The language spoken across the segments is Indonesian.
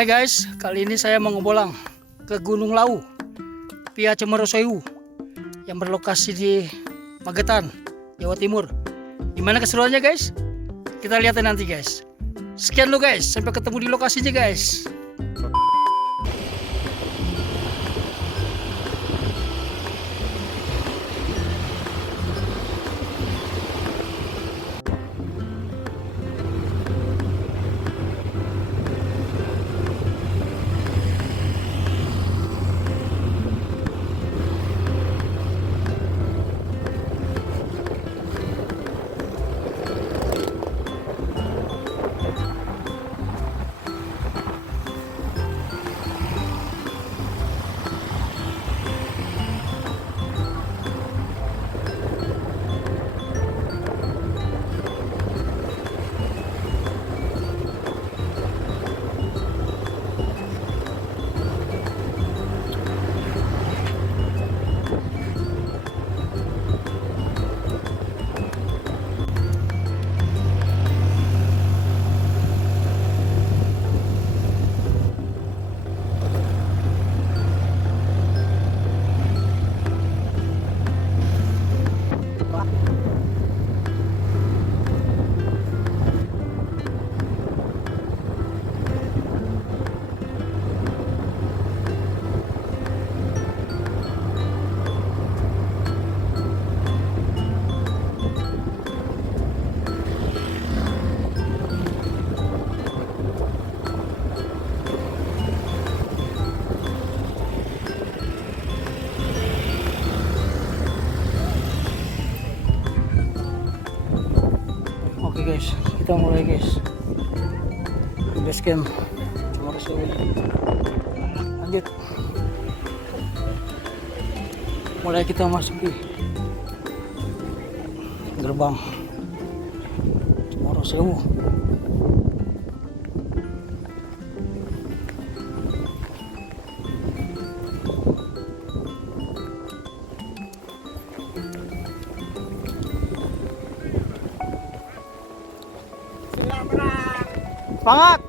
Hai guys, kali ini saya mau ngebolang ke Gunung Lawu via Cemorosoiwu yang berlokasi di Magetan, Jawa Timur. Gimana keseruannya guys? Kita lihat nanti guys. Sekian lo guys, sampai ketemu di lokasinya guys. Oke guys, kita mulai guys. Base camp Cemorosoiwu. Lanjut. Mulai kita masuki gerbang Cemorosoiwu. Semangat.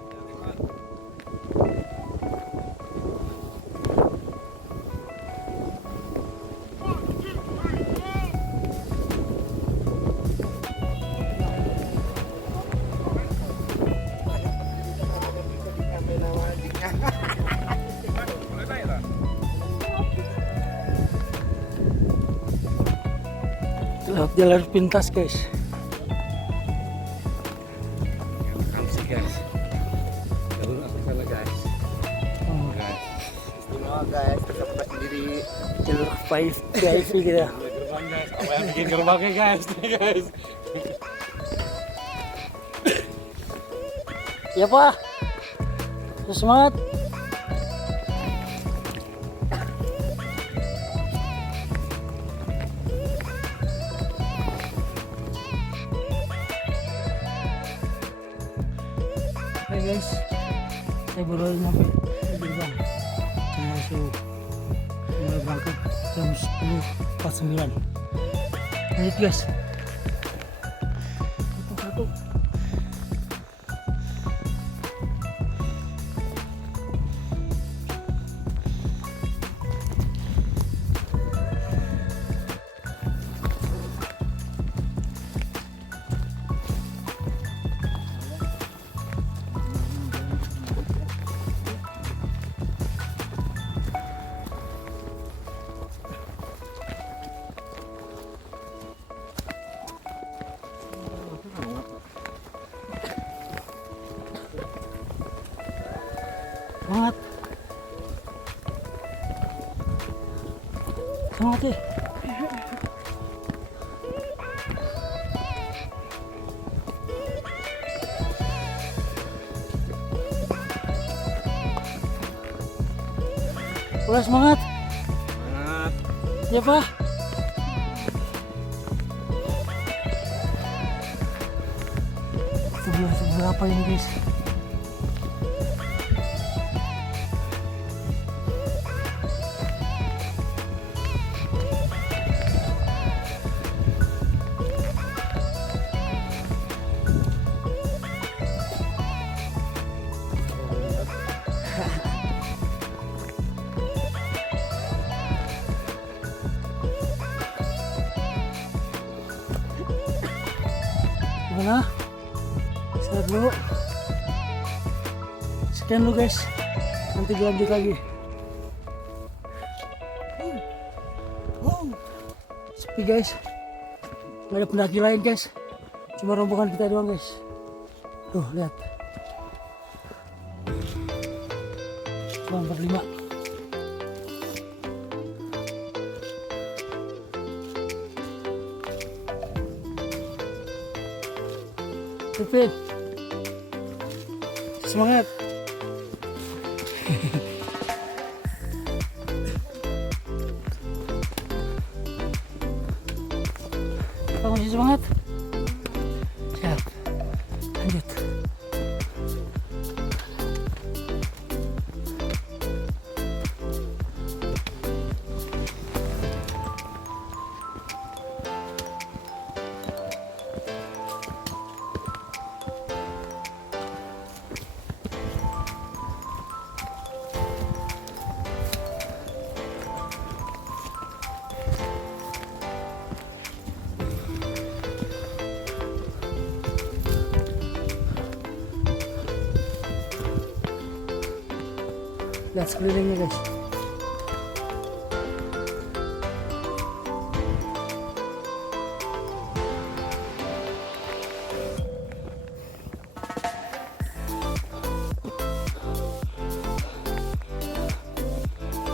Lewat jalur pintas guys. Guys, kita buka sendiri Jalur VIP kita. Apa yang bikin gerbangnya guys? Ya Pak. Semangat. Oke guys, saya baru nyampe di gerbang Cemorosoiwu. Mulai berangkat jam 10.49. Lanjut guys. Satu-satu. Semangat. Semangat deh. Udah semangat. Semangat. Ya Pak. Seberapa ini guys? Mana? Start dulu. Scan dulu guys. Nanti dilanjut lagi. Sepi guys. Nggak ada pendaki lain guys. Cuma rombongan kita doang guys. Tuh lihat. Cuma berlima. Pipin, semangat. Kamu masih semangat? Siap, lanjut. Lihat sekelilingnya guys.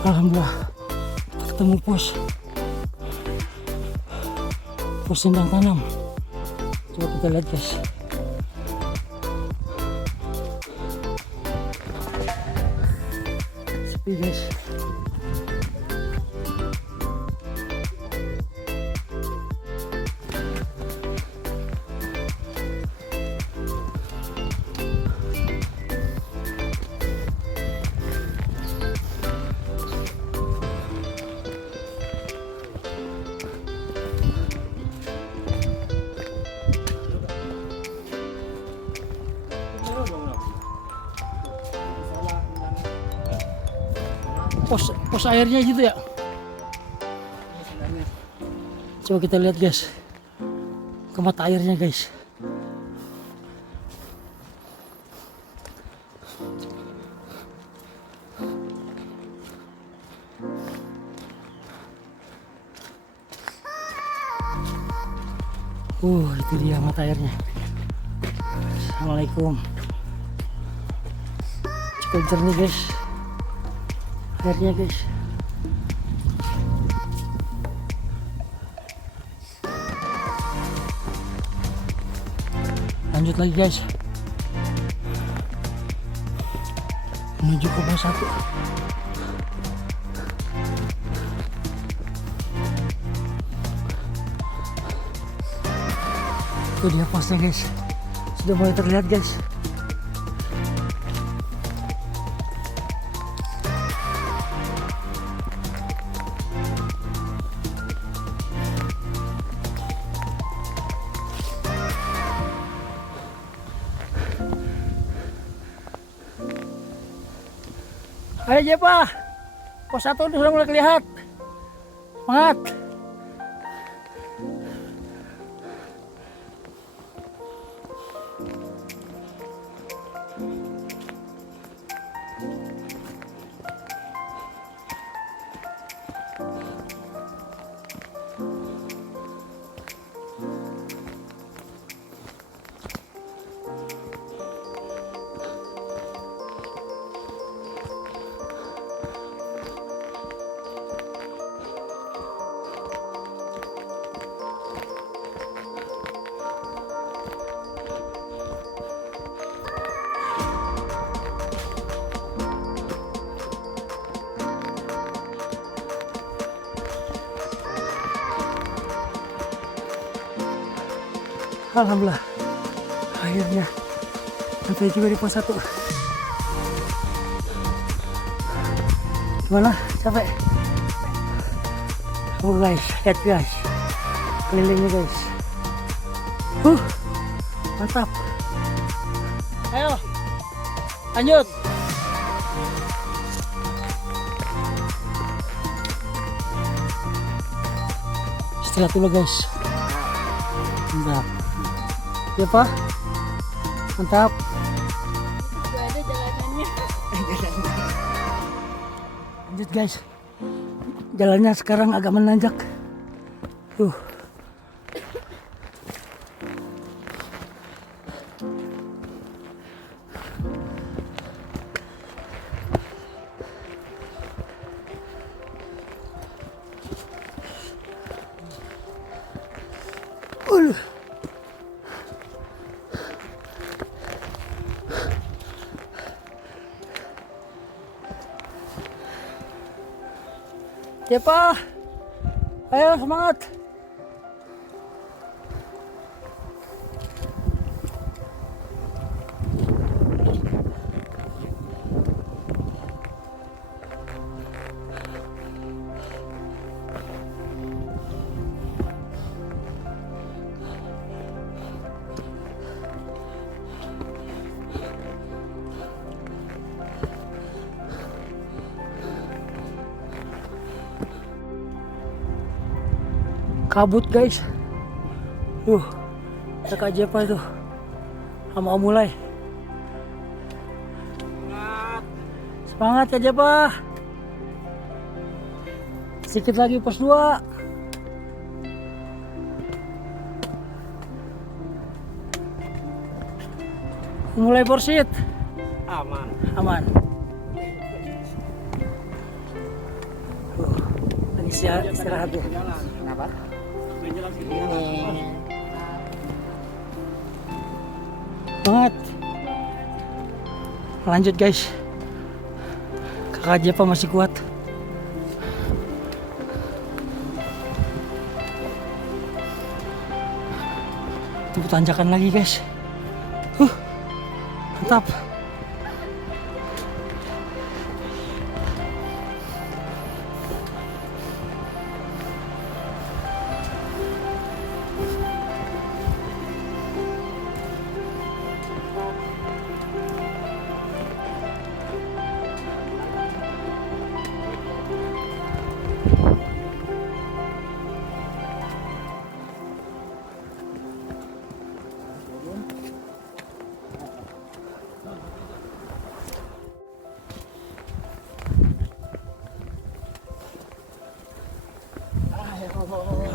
Alhamdulillah ketemu pos sendang tanam. Coba kita lihat guys. Sepi guys. Pos airnya gitu ya. Coba kita lihat guys ke mata airnya guys. Itu dia mata airnya. Assalamualaikum. Cukup jernih guys airnya guys. Lanjut lagi guys menuju ke pos 1. Itu dia posnya guys, sudah mulai terlihat guys. Ayo Jepa, pos 1 sudah mulai kelihatan. Semangat. Alhamdulillah akhirnya sampai juga di pos 1. Gimana? Capek? Oh guys, lihat guys kelilingnya guys. Mantap. Ayo lanjut. Istirahat dulu guys. Mantap. Ya Pak, mantap. Gak ada jalanannya. Lanjut guys, jalannya sekarang agak menanjak. Tuh. Ya Pak, ayo semangat. Kabut guys. Kak Jepa itu mau mulai. Semangat Kak Jepa. Sedikit lagi pos 2. Mulai porsit. Aman. Aman. Lagi istirahat ya. Kenapa? Banget. Lanjut guys. Kakak Jepa masih kuat. Tunggu tanjakan lagi guys. Mantap.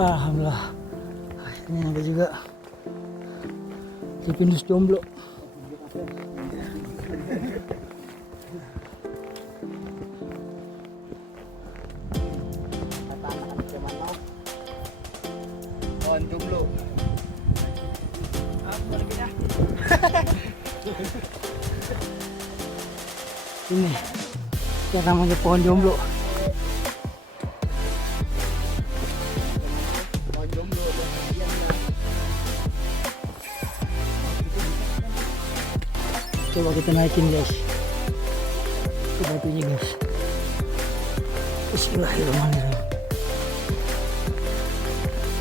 Alhamdulillah, akhirnya nyampe juga di Pindus Jomblo. Pohon jomblo. Ini yang namanya pohon jomblo. Pohon jomblo. Coba kita naikin guys ke batunya guys. Bismillahirrahmanirrahim.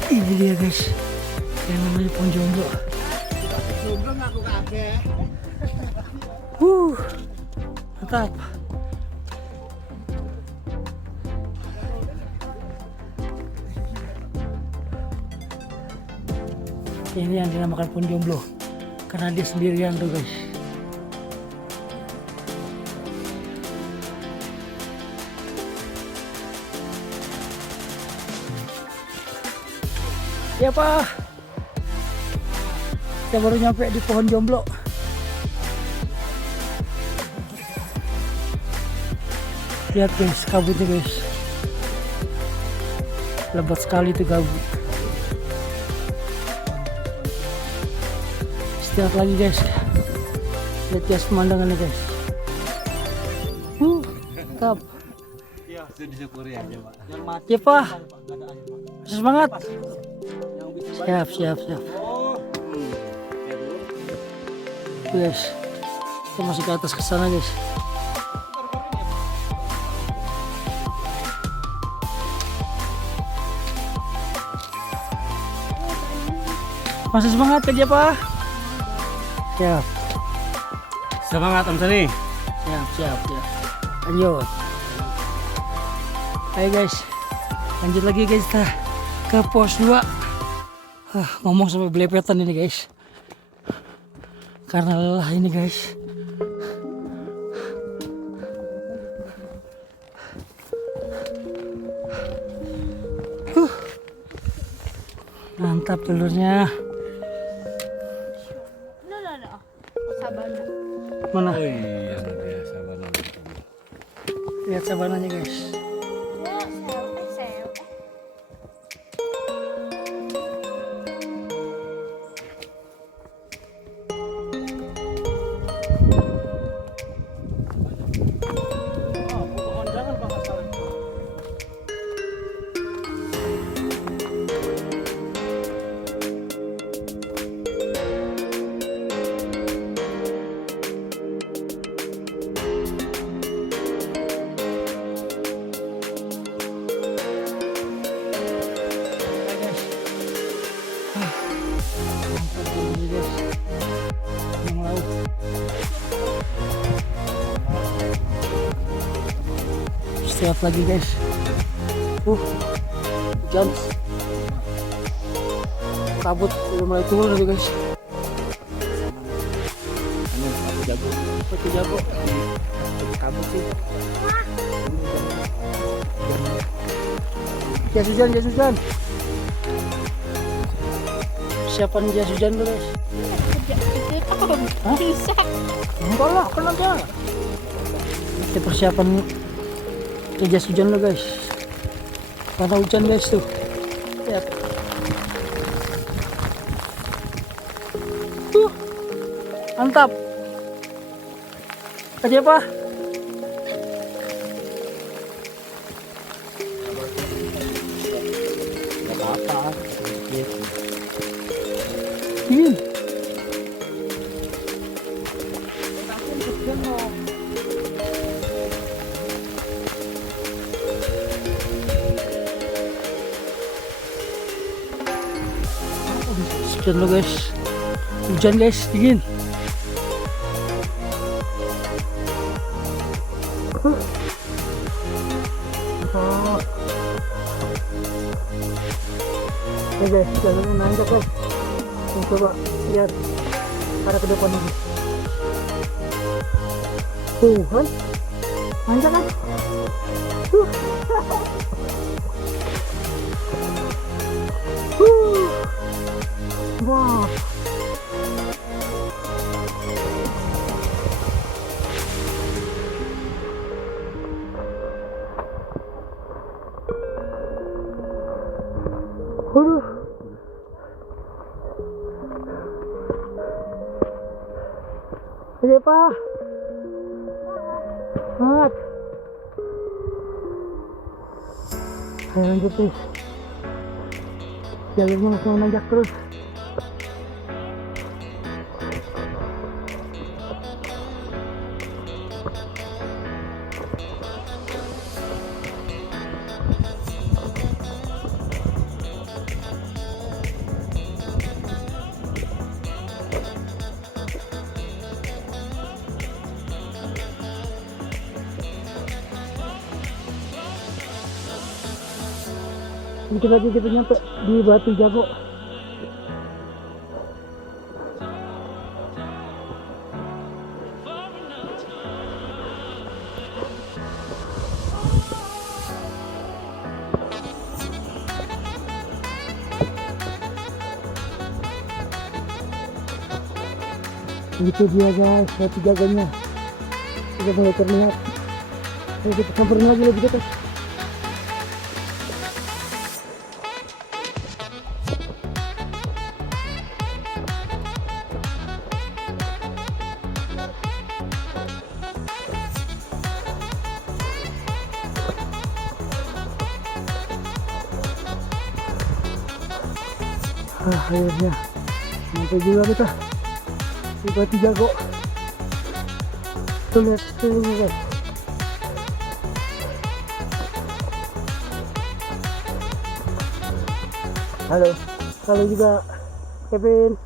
Ini dia guys yang namanya pohon jomblo. Jomblo ngaku kabeh. Mantap. Ini yang dinamakan pohon jomblo karena dia sendirian tuh guys. Ya Pak, kita baru nyampe di pohon jomblo. Lihat guys, kabutnya guys, lebat sekali tuh kabut. Istirahat lagi guys, lihat guys pemandangannya guys. Mantap. Ya, sudah disyukuri aja, Pak. Ya Pak, semangat. Siap. Guys, kita masih ke atas ke sana guys. Masih semangat kerja Pak? Siap. Semangat Om Sani. Siap. Lanjut. Ayo guys, lanjut lagi guys kita ke pos 2. Ngomong sampai belepetan ini guys. karena lelah ini guys. Mantap telurnya. No. Sabana. Mana? Oh iya, dia sabana. Lihat sabananya guys. Sel. Siap lagi guys. Hujan. Kabut udah mulai turun lagi guys. Pakai jago. Kabut sih. Jas hujan. Siapin jas hujan dulu guys. Hah? Bisa. Enggak lah, kan aja. Kita persiapan jas hujan lo guys. Karena hujan guys tuh. Lihat. Mantap. Aja apa? Gak apa-apa. Dingin. Hujan lo guys. Hujan guys, dingin. Oke guys, jalannya nanjak guys. Coba lihat arah ke depan ini. Kan? Nanjak kan? Wah. Aduh. Ada apa? Semangat. Ayo lanjut guys. Jalurnya masih menanjak terus. Sedikit lagi kita nyampe di Batu Jago. Itu dia guys, Batu Jagonya. Sudah mulai terlihat. Ayo kita samperin lagi lebih dekat. Akhirnya sampai juga kita di Batu Jago. Tuh lihat sekelilingnya guys. Halo juga Kevin.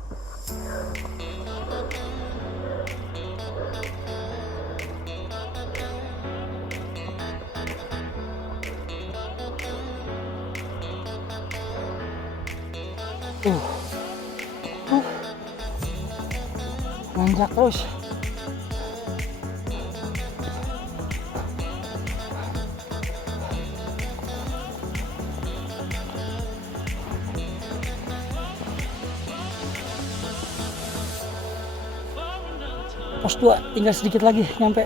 Nanjak terus. Pos 2 tinggal sedikit lagi nyampe.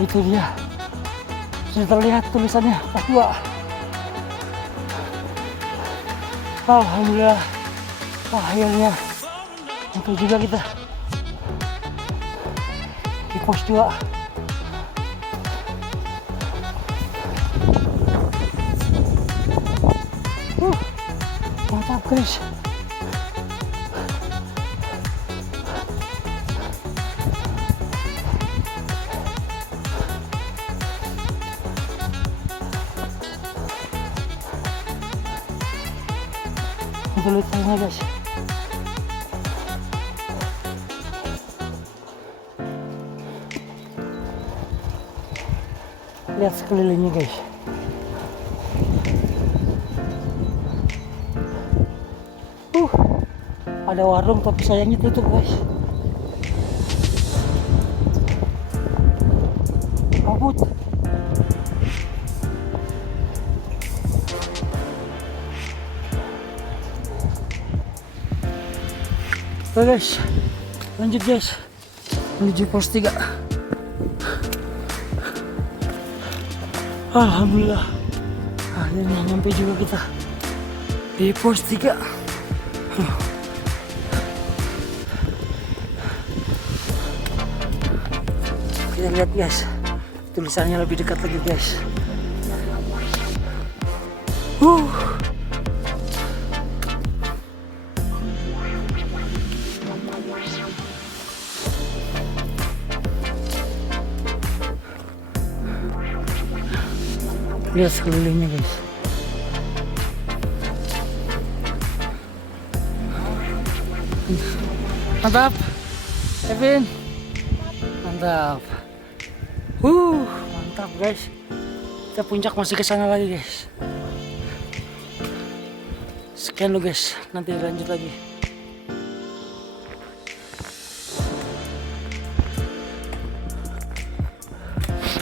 Itu dia, sudah terlihat tulisannya pos 2. Alhamdulillah, akhirnya sampai juga kita di pos 2. Mantap guys. Lihat sana guys. Lihat sekelilingnya guys. Ada warung tapi sayangnya tutup guys. Kabut. Oke guys, lanjut guys menuju pos 3. Alhamdulillah akhirnya nyampe juga kita di pos 3. Kita lihat guys, tulisannya lebih dekat lagi guys. Lihat sekelilingnya guys. Mantap, Kevin. Mantap. Mantap guys. Kita puncak masih ke sana lagi guys. Sekian lo guys, nanti lanjut lagi.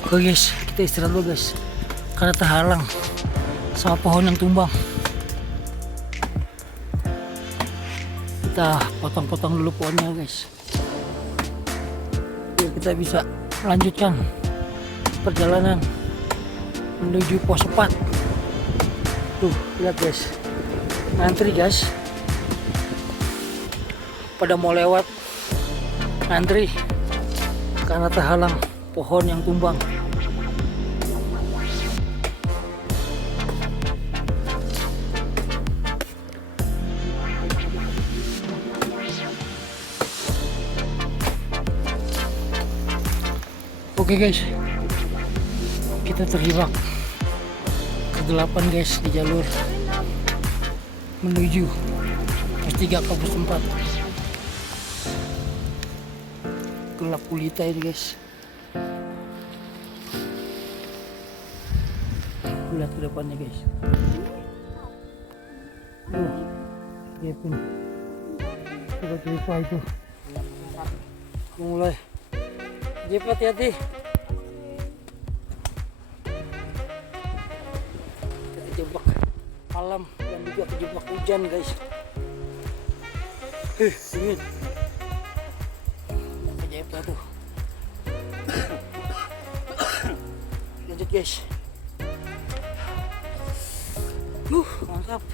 Oke guys, kita istirahat dulu guys. Karena terhalang sama pohon yang tumbang. Kita potong-potong dulu pohonnya guys, biar kita bisa melanjutkan perjalanan menuju pos 4. Tuh lihat guys, ngantri guys, pada mau lewat ngantri karena terhalang pohon yang tumbang. Oke guys, kita terjebak kegelapan guys di jalur menuju pos 3 ke pos 4. Gelap gulita ini guys. Lihat ke depannya guys. Dia pun sudah lupa itu. Mulai. Jep, hati-hati. Kita terjebak malam dan juga terjebak hujan guys. Dingin. Ajaib lah tuh. Lanjut guys. Mantap.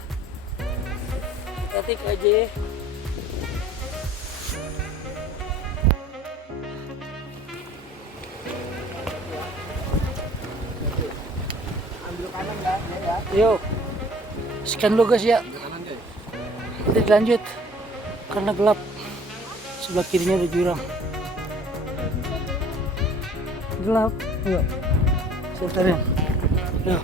Hati-hati aja. Yo, sekian dulu guys ya. Nanti lanjut karena gelap. Sebelah kirinya ada jurang. Gelap. Yuk. Sebentar. Yuk.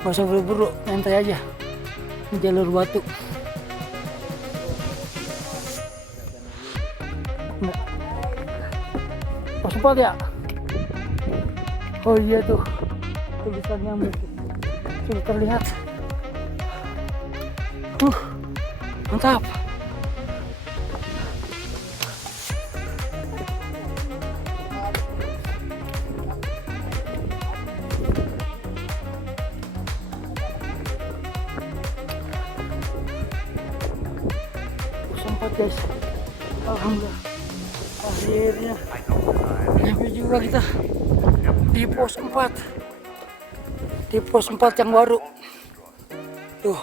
Gak usah buru-buru, nyantai aja. Ini jalur batu. Enggak. Pas sempat ya? Oh iya tuh. Tulisan nyamuk. Sudah terlihat. Mantap. Sempat guys, alhamdulillah akhirnya nyampe juga kita di pos 4, di pos 4 yang baru tuh.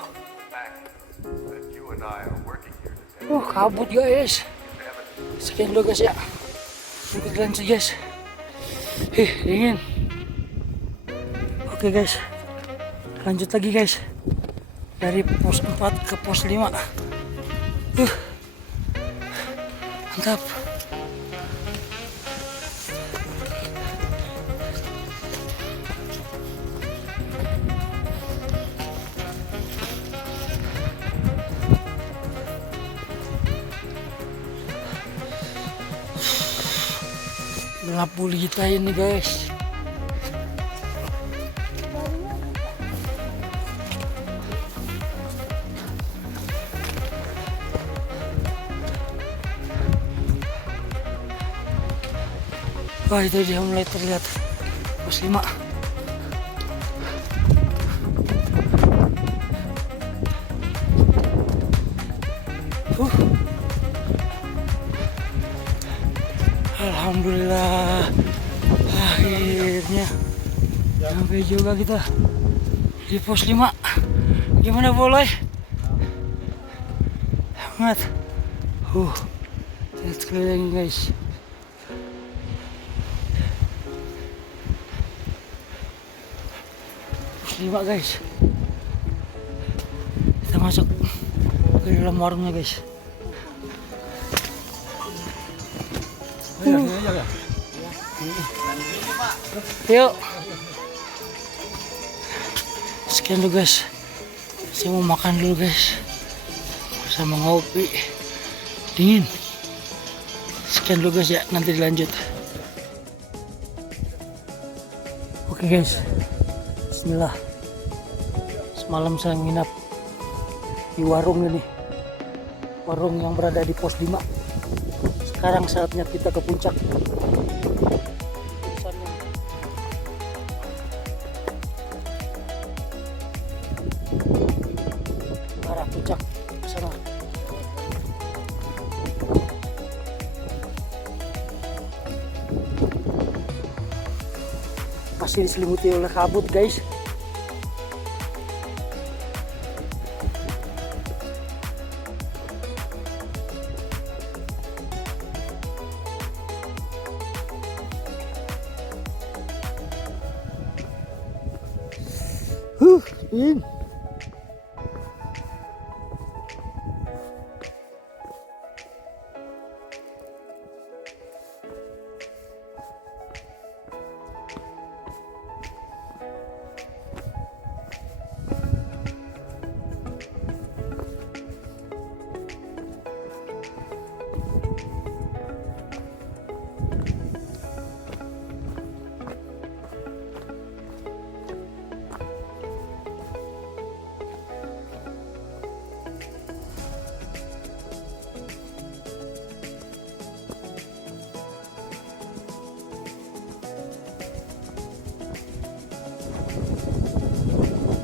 Kabut guys, sekian dulu guys ya, untuk lanjut guys. Dingin. Oke guys, lanjut lagi guys dari pos 4 ke pos 5. Mantap. Gelap gulita ini guys. Wah, itu dia mulai terlihat pos 5. Alhamdulillah akhirnya sampai juga kita di pos 5. Gimana boleh? Hangat. Lihat sekeliling guys. Pos 5 guys. Kita masuk ke dalam warungnya guys. Yuk. Sekian dulu guys. Saya mau makan dulu guys. Sama ngopi. Dingin. Sekian dulu guys ya. Nanti dilanjut. Oke guys. Bismillah. Semalam saya nginap di warung ini. Warung yang berada di pos 5. Sekarang saatnya kita ke puncak. Arah puncak sana. Masih diselimuti oleh kabut guys. In.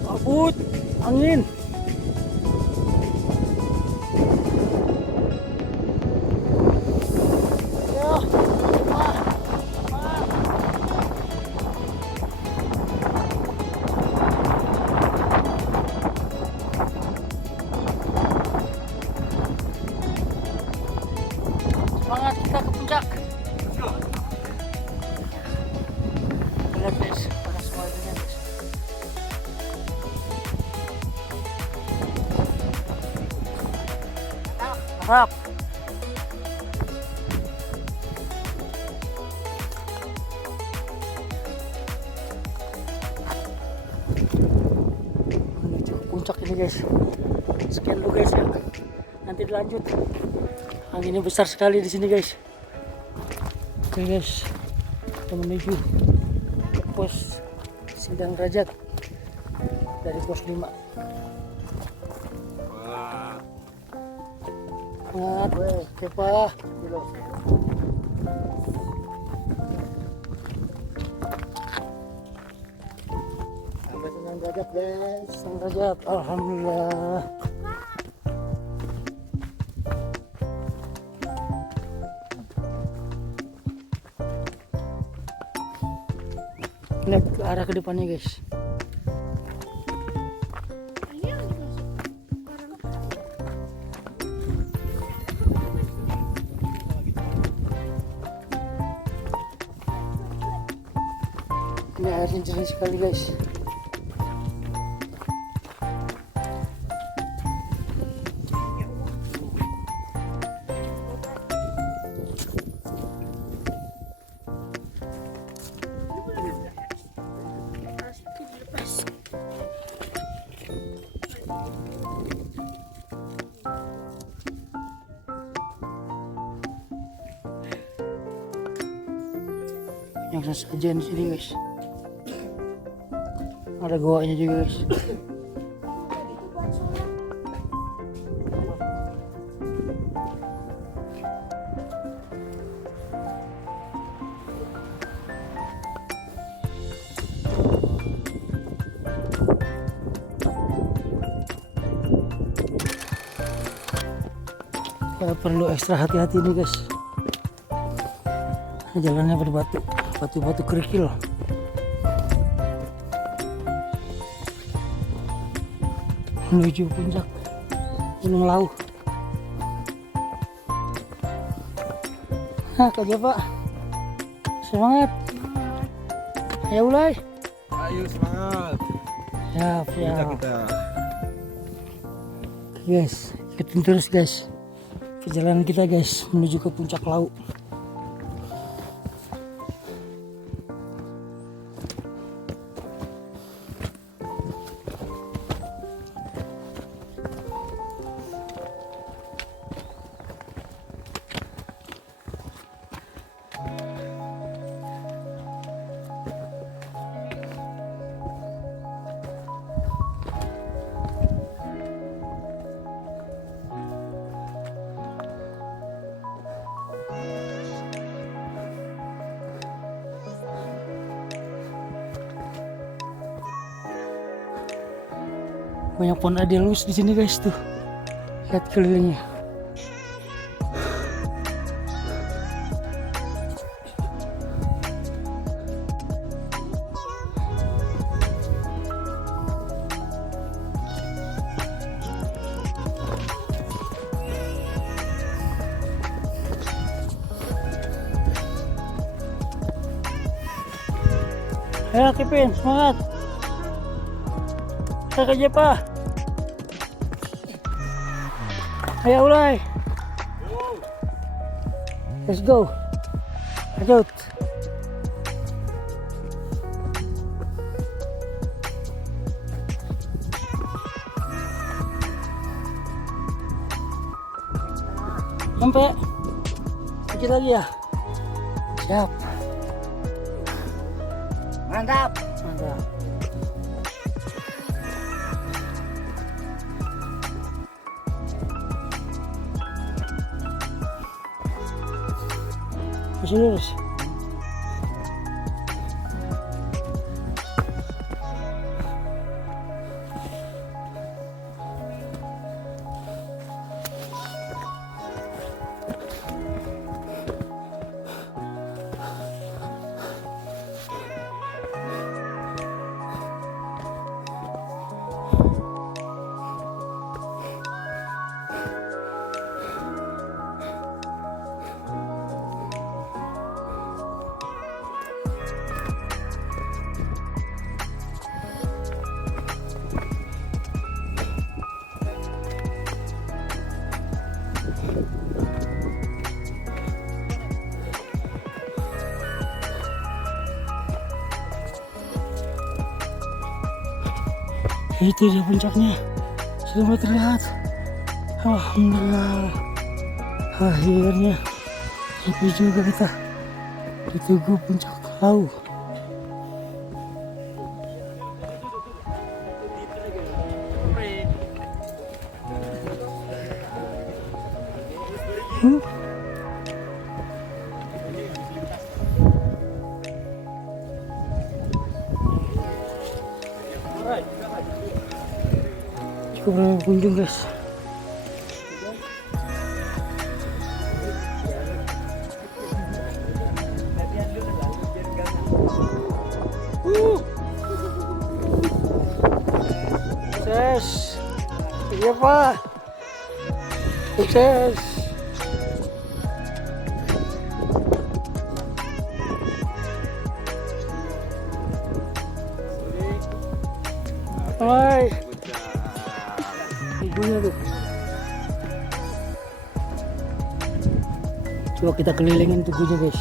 Kabut, angin. Semangat kita ke puncak. Lihat guys, panas semuanya guys. Sarap. Menuju ke puncak ini guys. Sekian dulu guys ya. Nanti dilanjut. Anginnya besar sekali di sini guys. Oke guys, kita menuju ke pos 9 derajat dari pos 5. Semangat, oke Pak. Sampai 9 derajat guys. 9 derajat, alhamdulillah. Lihat ke arah ke depannya guys. Ini yang dimasuk barang. Ini airnya jernih sekali guys. Yang sesajen di sini guys. Ada goanya juga guys. Kita perlu ekstra hati-hati nih guys. Jalannya berbatu, batu-batu kerikil. Menuju puncak Gunung Lawu. Nah, kerja Pak. Semangat. Ayo mulai. Ayo semangat. Siap, Kita siap. kita. Guys, ikutin terus guys perjalanan kita guys menuju ke puncak Lawu. Banyak pohon adelus di sini guys tuh. Lihat kelilingnya. Ayo Kipin, semangat. Kita kerja Pak. Ayo mulai. Let's go. Lanjut. Sampai. Sedikit lagi ya. Siap. Mantap. Mantap. Masih lurus. Itu dia puncaknya, sudah mulai terlihat. Alhamdulillah, akhirnya sampai juga kita di Tugu Puncak Lawu. Cukup ramai pengunjung guys. Sukses. Iya pak. Sukses. Hai. Ibunya tuh. Coba kita kelilingin tugunya guys.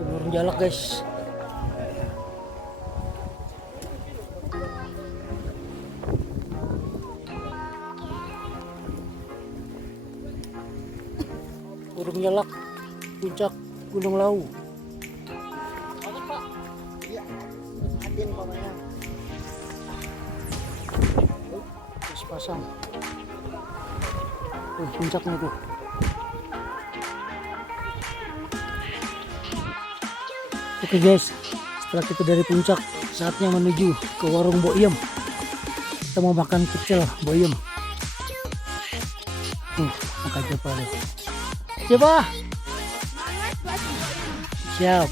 Burung jalak guys. Burung jalak puncak Gunung Lawu. Iya. Atin pokoknya. Terus pasang. Puncaknya tuh. Oke guys, setelah kita dari puncak, saatnya menuju ke warung Boyem. Kita mau makan pecel Boyem. Makan siapa deh? Siapa? Siap.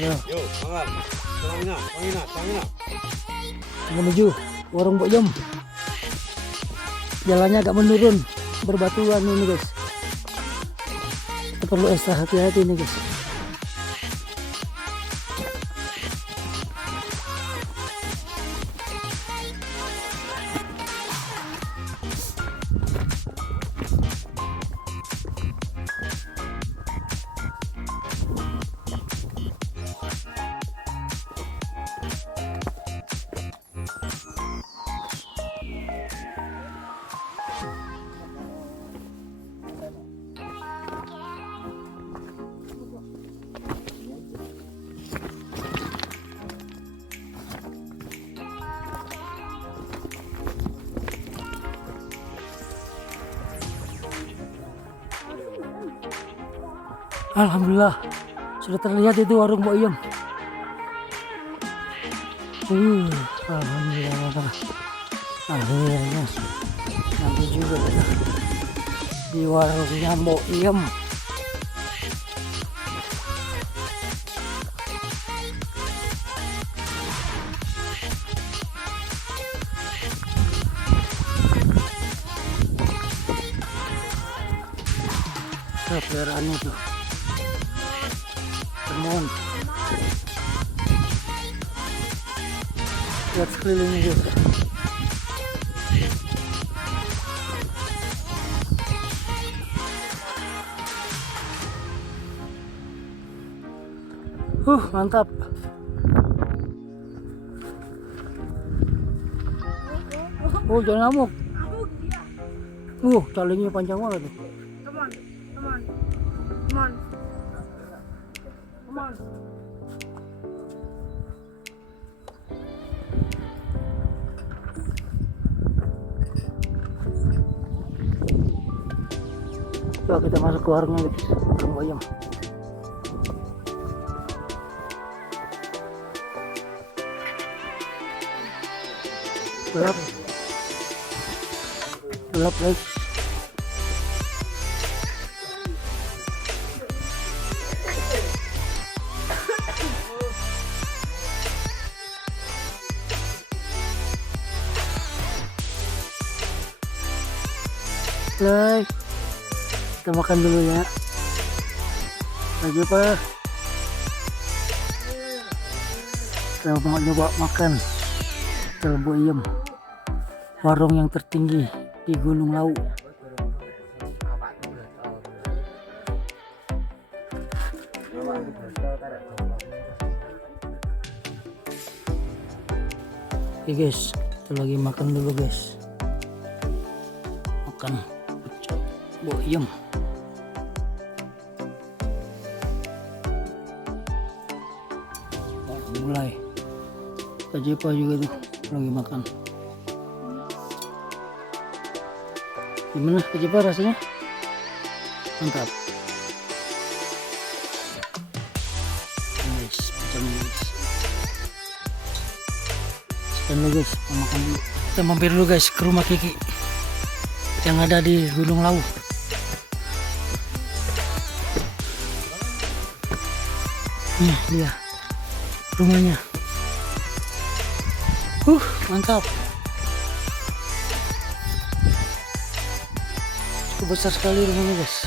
Ayo, Yo, makan. Tangina. menuju warung Boyem. Jalannya agak menurun, berbatuan ini guys. Kita perlu ekstra hati-hati nih guys. Alhamdulillah sudah terlihat itu warung Boyem. Alhamdulillah akhirnya nanti juga kita di warungnya Boyem. Peliharaannya tuh temuan. Lihat sekelilingnya guys. Mantap. Oh, jangan ngamuk. Talinya panjang banget tuh. Come on. Coba kita masuk ke warungnya guys, warung Boyem. Gelap guys. Like. Kita makan dulu ya. Lagi apa? Kita mau nyoba makan Telbu Iem, warung yang tertinggi di Gunung Lawu. Oke guys, kita lagi makan dulu guys. Makan Bu Iem. Mulai Kak Jepa juga tuh lagi makan. Gimana Kak Jepa rasanya? Mantap. Guys, macam ini guys. Sekian dulu guys, mau makan dulu. Kita mampir dulu guys ke rumah Kiki yang ada di Gunung Lawu. Nih dia rumahnya. Mantap. Cukup besar sekali rumahnya guys.